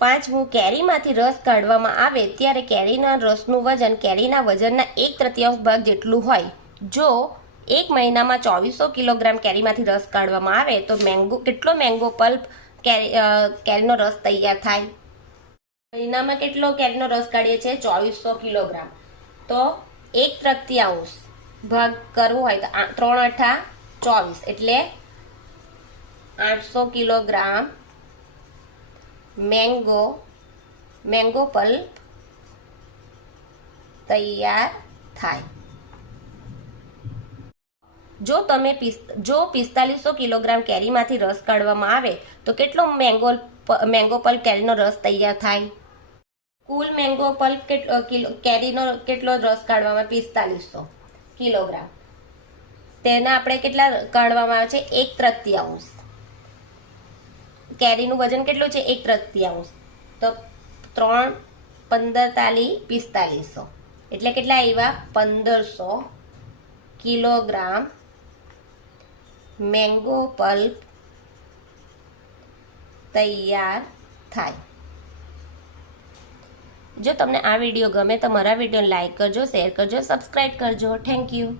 પાંચમું, કેરીમાંથી રસ કાઢવામાં આવે ત્યારે કેરીના રસનું વજન કેરીના વજનના 1/3 ભાગ જેટલું હોય. જો એક મહિનામાં 2400 કિલોગ્રામ કેરીમાંથી રસ કાઢવામાં આવે તો કેટલો મેંગો પલ્પ કેરીનો રસ તૈયાર થાય? મહિનામાં કેટલો કેરીનો રસ કાઢીએ છીએ? 2400 કિલોગ્રામ. તો 1/3 ભાગ કરવો હોય તો 3 × 8 = 24, એટલે 800 કિલોગ્રામ મેંગો પલ્પ તૈયાર થાય. જો 4500 કિલોગ્રામ કેરીમાંથી રસ કાઢવામાં આવે તો કેટલો મેંગો પલ્પ કેરીનો રસ તૈયાર થાય? કુલ મેંગો પલ્પ કેરીનો કેટલો રસ કાઢવામાં? 4500 કિલોગ્રામ. તેના આપણે કેટલા કાઢવામાં આવે છે? 1/3. કેરીનું વજન કેટલું છે? 1/3. તો 3 15 તાલી 4500, એટલે કેટલા આવ્યા? 1500 કિલોગ્રામ મેંગો પલ્પ તૈયાર થાય. જો તમને આ વિડીયો ગમે તો મારા વિડીયોને લાઈક કરજો, શેર કરજો, સબસ્ક્રાઈબ કરજો. Thank you.